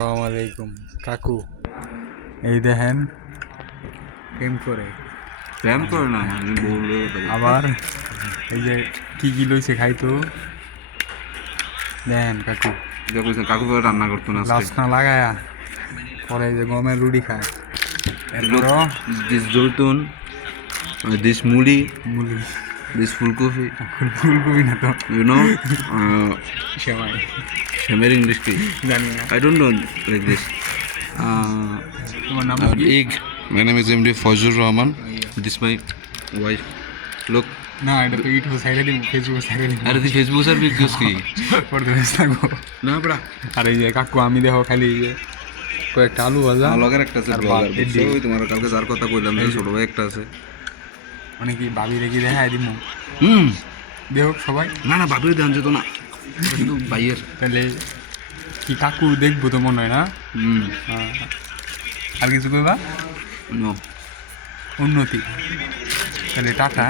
আসসালামু আলাইকুম কাকু। এই দেখেন প্রেম করে, প্রেম করে না আমি বলবো আবার এই যে কি কি লইছে খাইতো দেখেন কাকু। কাকু করে রান্না করতো না লাশ না লাগায়া পরে এই যে গমের রুটি খায়, এরপরও দিস জৈতুন, দিস মুড়ি, মুলি দিস ফুলকপি, ফুলকপি না তো ইউ নো সেমাই সেমের ইংলিশ কি জানি না। I don't know like this তোমার নাম কি? egg. My name is MD Fazlur Rahman. This my wife. Look, না এটা তো ইউটিউবে সাইডে দিন, ফেসবুকে সাইডে দিন, अरे दी फेसबुक सर भी किसकी পড়তে ব্যস্ত থাকবো। না বড়া আর এই যে কাকু আমি দেখো খালি এই যে কয়েকটা আলু ভাজা লগের একটা আছে আর ব্লগার ভাত, এডি। ওই তোমার কালকে যার কথা কইলাম যে ছোট ভাই একটা আছে মানে কি ভাবি রেখে দেখায় দিমু হুম দেখ সবাই। না না ভাবিও ধ্যান যেত না ওটা শুধু ভাইয়ের তাহলে কি কাকু দেখবো তো মনে হয় না। হুম আর কিছু কইবা? নো উন্নতি। তাহলে টাটা।